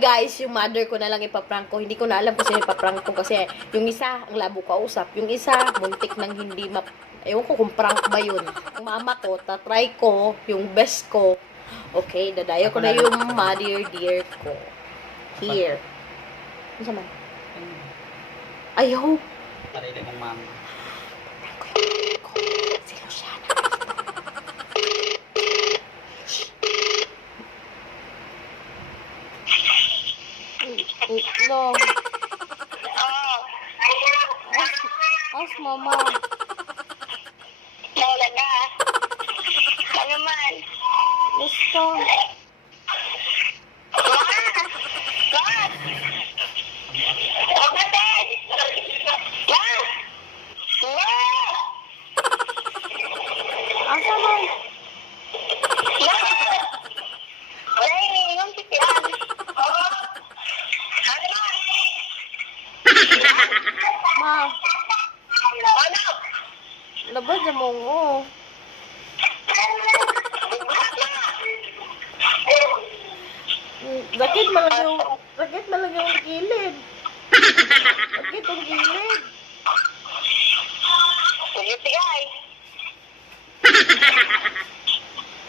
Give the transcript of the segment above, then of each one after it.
guys, yung mother ko na lang ipaprank ko. Hindi ko na alam kung sino ipaprank ko kasi yung isa, ang labo kausap. Yung isa, muntik nang hindi ewan ko kung prank ba yun. Yung mama ko, tatry ko, yung best ko. Okay, dadayo ko na yung mother dear ko. Here. Ano sa man? Ayaw. Sarili mong mama. Si Luciana. No. Ask mama. Wala ka. Ano man? Gusto. Asa man? Ma. Labad sa mongo. Sakit malagi yung gilid. Sakit ang gilid.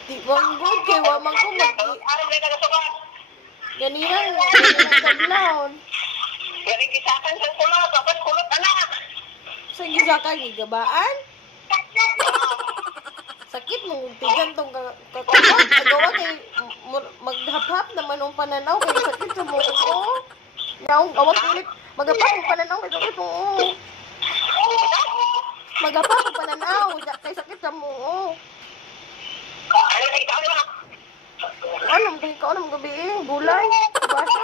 Di banggod kay waman ko ganirang kadlawon. Sa gisakan gigabaan. Sakit mong tigan tong kakawat. Agawa kay maghap-hap naman ang pananaw kay sakit sa mukha ko. Naong awag ulit maghap-hap ang pananaw kay sakit mo. Maghap-hap ang pananaw kay sakit sa mukha. Ano mo ikaw na gabi gulay. Basa.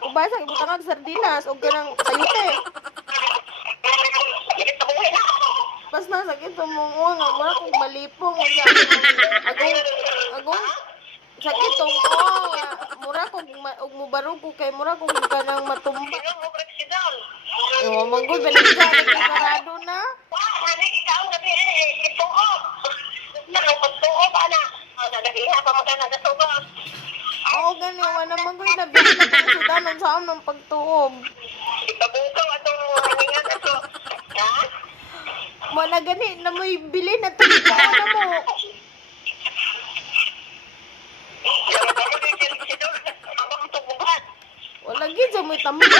Ubasa ibutang sardinas o ganang sayute. Pas na sakit sa mungo nga mura kong malipong agong sakit tong mura kong mubarog ko kay mura kong kanang matumba. Yo manggol balik sa karado na. Oo gani wala manggol na bigla na sudanon sa among pagtuob. Wala gani na may bili na ito. Ano mo? Wala gid sa may tambal.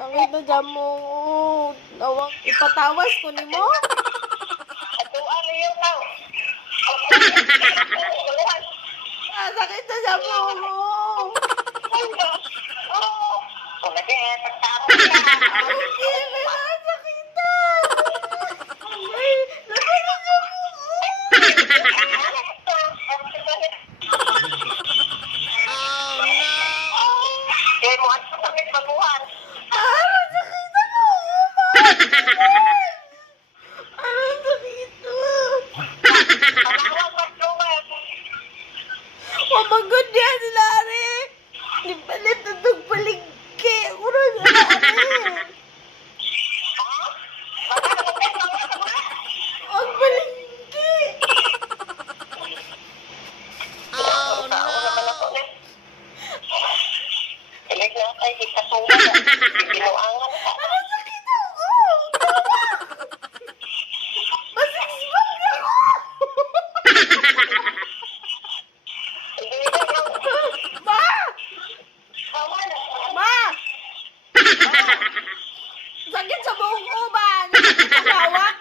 Ang ito dyan mo. Ipatawas ko ni mo? Sakit na sa mo. Mapagod yan sila, Ari. Nipalit na itong paligke. Urang na, Ari. Ang paligke. Oh, no. Ano sakit ako? Masigsbag ako. Ma! Ma! Sakit sa buong uban. Sakit sa hawak.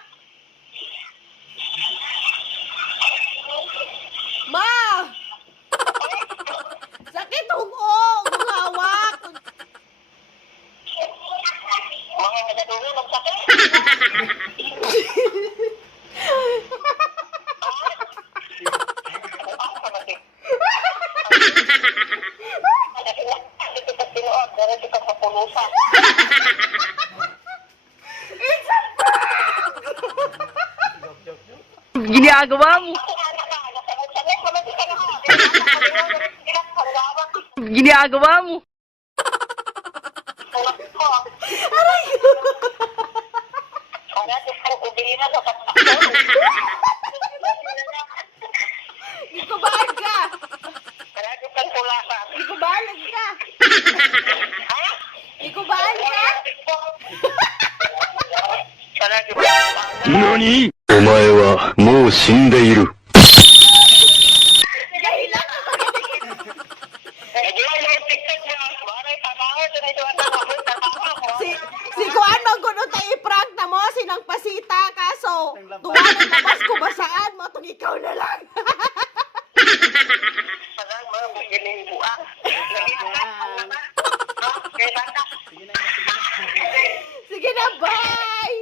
Ma! Sakit ang hawak. Ginagawa mo. Ginagawa mo. Aray! Pira sa patakot. Gikubaan ka. Karado kang tulasan. Gikubaan ka. Ha? Gikubaan ka. Karado kang tulasan. 何お前はもう死んでいる。 Gahila ka. Eh, di ba yung TikTok mo? Baray, tatawa. Tunay tuwa tatawa mo. Si Kuan magkuno tayo i-prank na mo sinang pasita kaso tuwa na labas ko basaan mo tong ikaw na lang. Parang mga magiling buang. Kaya bata. Sige na, bye!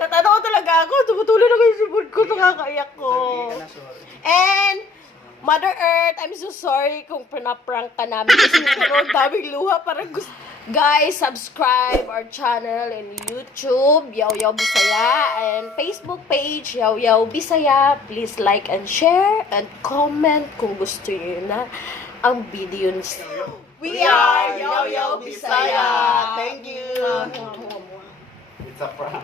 Natatawa talaga ako. Tumutuloy na kayo sa mood ko. Nakakaiyak ko. And, Mother Earth, I'm so sorry kung pinaprank ka namin kasi meron daming luha. Parang gusto... Guys, subscribe our channel in YouTube, Yaw Yaw Bisaya, and Facebook page, Yaw Yaw Bisaya. Please like and share and comment kung gusto niyo na ang video niyo. We are Yaw Yaw Bisaya. Thank you. It's a prank.